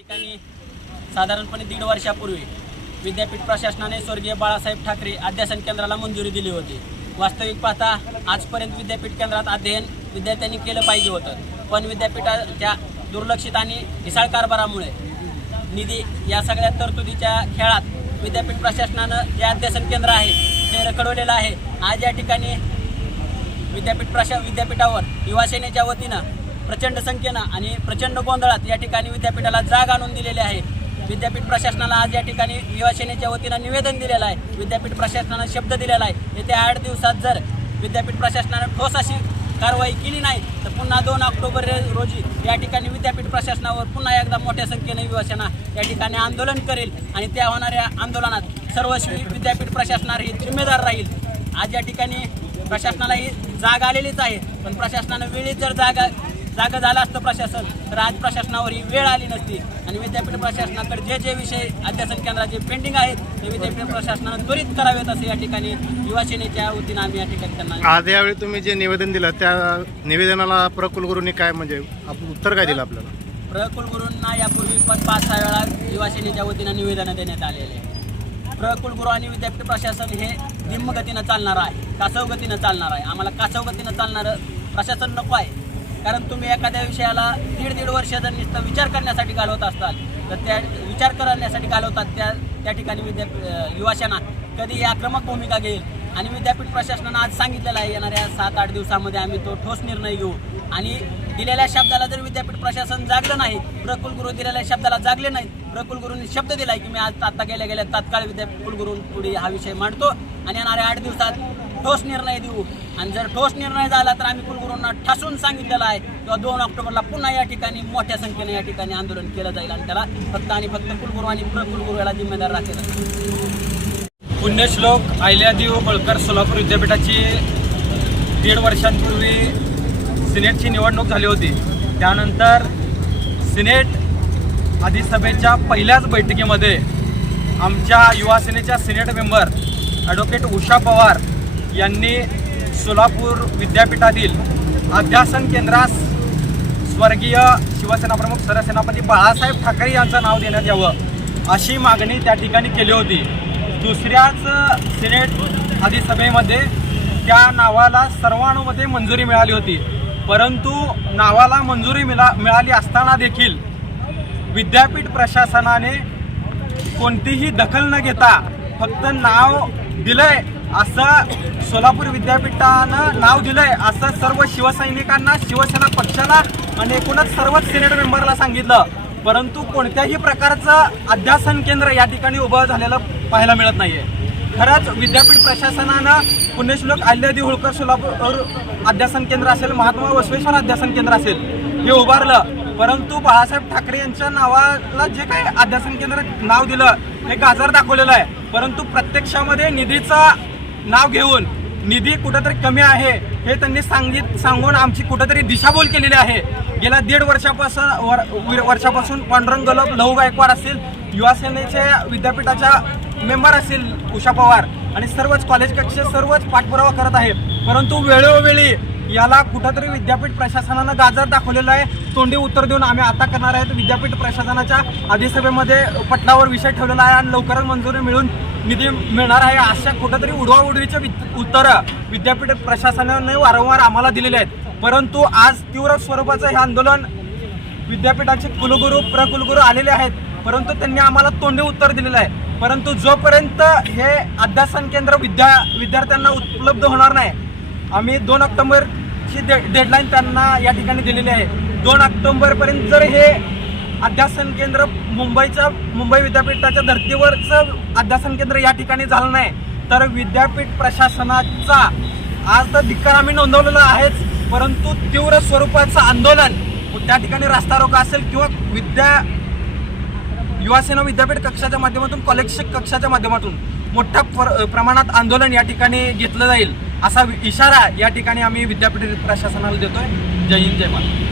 ठिकाणी साधारणपणे दीड वर्षापूर्वी विद्यापीठ प्रशासनाने स्वर्गीय बाळासाहेब ठाकरे अध्यासन केंद्राला मंजुरी दिली होती. वास्तविक पाहता आजपर्यंत विद्यापीठ केंद्रात अध्ययन विद्यार्थ्यांनी केलं पाहिजे होतं. पण विद्यापीठाच्या दुर्लक्षित आणि ढिसाळ कारभारामुळे निधी या सगळ्या तरतुदीच्या खेळात विद्यापीठ प्रशासनानं जे अध्यासन केंद्र आहे ते रखडवलेलं आहे. आज या ठिकाणी विद्यापीठ प्रशा विद्यापीठावर युवासेनेच्या वतीनं प्रचंड संख्येनं आणि प्रचंड गोंधळात या ठिकाणी विद्यापीठाला जाग आणून दिलेली आहे. विद्यापीठ प्रशासनाला आज या ठिकाणी युवा सेनेच्या वतीनं निवेदन दिलेलं आहे. विद्यापीठ प्रशासनानं शब्द दिलेला आहे. येत्या आठ दिवसात जर विद्यापीठ प्रशासनानं ठोस अशी कारवाई केली नाही तर पुन्हा दोन ऑक्टोबर रोजी या ठिकाणी विद्यापीठ प्रशासनावर पुन्हा एकदा मोठ्या संख्येने युवासेना या ठिकाणी आंदोलन करेल आणि त्या होणाऱ्या आंदोलनात सर्वस्वी विद्यापीठ प्रशासनावर ही जिम्मेदार राहील. आज या ठिकाणी प्रशासनाला ही जाग आलेलीच आहे. पण प्रशासनानं वेळीच जर जागा जागा झालं असतं प्रशासन तर आज प्रशासनावर ही वेळ आली नसती. आणि विद्यापीठ प्रशासनाकडे जे जे विषय अध्यासन केंद्राचे पेंडिंग आहेत ते विद्यापीठ प्रशासनानं त्वरित करावेत असे या ठिकाणी युवा सेनेच्या वतीनं आम्ही या ठिकाणी त्यांना आज यावेळी तुम्ही जे निवेदन दिलं त्या निवेदनाला प्रकुलगुरूंनी काय म्हणजे उत्तर काय दिलं आपल्याला? प्र कुलगुरूंना यापूर्वी पण पाच सहा वेळा युवा सेनेच्या वतीनं निवेदनं देण्यात आलेले आहे प्र कुलगुरू आणि विद्यापीठ प्रशासन हे निम्म गतीनं चालणार आहे कासव गतीनं चालणार आहे. आम्हाला कासव गतीनं चालणारं प्रशासन नको आहे. कारण तुम्ही एखाद्या विषयाला दीड दीड वर्ष जर नुसतं विचार करण्यासाठी घालवत असताल तर त्या विचार करण्यासाठी घालवतात त्या त्या ठिकाणी विद्या युवाशांना कधी आक्रमक भूमिका घेईल. आणि विद्यापीठ प्रशासनानं आज सांगितलेलं आहे येणाऱ्या सात आठ दिवसामध्ये आम्ही तो ठोस निर्णय घेऊ. आणि दिलेल्या शब्दाला जर विद्यापीठ प्रशासन जागलं नाही प्रकुलगुरू दिलेल्या शब्दाला जागले नाही प्रकुलगुरूंनी शब्द दिलाय की मी आज आत्ता गेल्या गेल्या तात्काळ विद्यापीठ कुलगुरूंपुढे हा विषय मांडतो. आणि येणाऱ्या आठ दिवसात ठोस निर्णय देऊ. आणि जर ठोस निर्णय झाला तर आम्ही कुलगुरूंना ठासून सांगितलेलं आहे. किंवा दोन ऑक्टोबरला पुन्हा या ठिकाणी मोठ्या संख्येने या ठिकाणी आंदोलन केलं जाईल. आणि त्याला फक्त आणि फक्त कुलगुरू आणि प्रकुलगुरू याला जिम्मेदार राखेल. पुण्यश्लोक अहिल्यादेव होळकर सोलापूर विद्यापीठाची दीड वर्षांपूर्वी सिनेटची निवडणूक झाली होती. त्यानंतर सिनेट अधिसभेच्या पहिल्याच बैठकीमध्ये आमच्या युवा सेनेच्या senate member advocate Usha Pawar यांनी सोलापूर विद्यापीठातील अध्यासन केंद्रास स्वर्गीय शिवसेनाप्रमुख सरसेनापती बाळासाहेब ठाकरे यांचं नाव देण्यात यावं अशी मागणी त्या ठिकाणी केली होती. दुसऱ्याच सिनेट अधिसभेमध्ये त्या नावाला सर्वानुमते मंजुरी मिळाली होती. परंतु नावाला मंजुरी मिळा मिळाली असताना देखील विद्यापीठ प्रशासनाने कोणतीही दखल न घेता फक्त नाव दिलंय असं सोलापूर विद्यापीठानं नाव दिलंय असं सर्व शिवसैनिकांना शिवसेना पक्षाला आणि एकूणच सर्वच सिनेट मेंबरला सांगितलं. परंतु कोणत्याही प्रकारचं अध्यासन केंद्र या ठिकाणी उभं झालेलं पाहायला मिळत नाहीये. खरंच विद्यापीठ प्रशासनानं पुण्यश्लोक अहिल्यादेवी होळकर सोलापूर अध्यासन केंद्र असेल महात्मा बसवेश्वर अध्यासन केंद्र असेल हे उभारलं. परंतु बाळासाहेब ठाकरे यांच्या नावाला जे काही अध्यासन केंद्र नाव दिलं हे गाजर दाखवलेलं आहे. परंतु प्रत्यक्षामध्ये निधीचं नाव घेऊन निधी कुठंतरी कमी आहे हे त्यांनी सांगित सांगून आमची कुठंतरी दिशाभूल केलेली आहे. गेल्या दीड वर्षापासून वर, वीर- वर्षापासून पांडुरंग गलप लहू गायकवाड असतील युवासेनेचे विद्यापीठाच्या मेंबर असतील उषा पवार आणि सर्वच कॉलेज कक्ष सर्वच पाठपुरावा करत आहे परंतु वेळोवेळी याला कुठंतरी विद्यापीठ प्रशासनानं गाजर दाखवलेलं आहे. तोंडी उत्तर देऊन आम्ही आता करणार आहेत. विद्यापीठ प्रशासनाच्या अधिसभेमध्ये पटलावर विषय ठेवलेला आहे आणि लवकरच मंजुरी मिळून निधी मिळणार आहे. अशा कुठंतरी उडवाउडवीचे उत्तरं विद्यापीठ प्रशासनाने वारंवार आम्हाला दिलेले आहेत. परंतु आज तीव्र स्वरूपाचं हे आंदोलन विद्यापीठाचे कुलगुरू प्रकुलगुरू आलेले आहेत. परंतु त्यांनी आम्हाला तोंडी उत्तर दिलेलं आहे. परंतु जोपर्यंत हे अध्यासन केंद्र विद्या विद्यार्थ्यांना उपलब्ध होणार नाही आम्ही दोन ऑक्टोबरची डे डेडलाईन त्यांना या ठिकाणी दिलेली आहे. दोन ऑक्टोंबरपर्यंत जर हे अध्यासन केंद्र मुंबईच्या मुंबई विद्यापीठाच्या धर्तीवरचं अध्यासन केंद्र या ठिकाणी झालं नाही तर विद्यापीठ प्रशासनाचा आज तर धिक्कार आम्ही नोंदवलेला आहेच परंतु तीव्र स्वरूपाचं आंदोलन त्या ठिकाणी रास्ता रोका असेल किंवा विद्या युवासेना विद्यापीठ कक्षाच्या माध्यमातून कॉलेज कक्षाच्या माध्यमातून मोठ्या प्र प्रमाणात आंदोलन या ठिकाणी घेतलं जाईल असा इशारा या ठिकाणी आम्ही विद्यापीठ प्रशासनाला देतोय. जय हिंद जय महाराज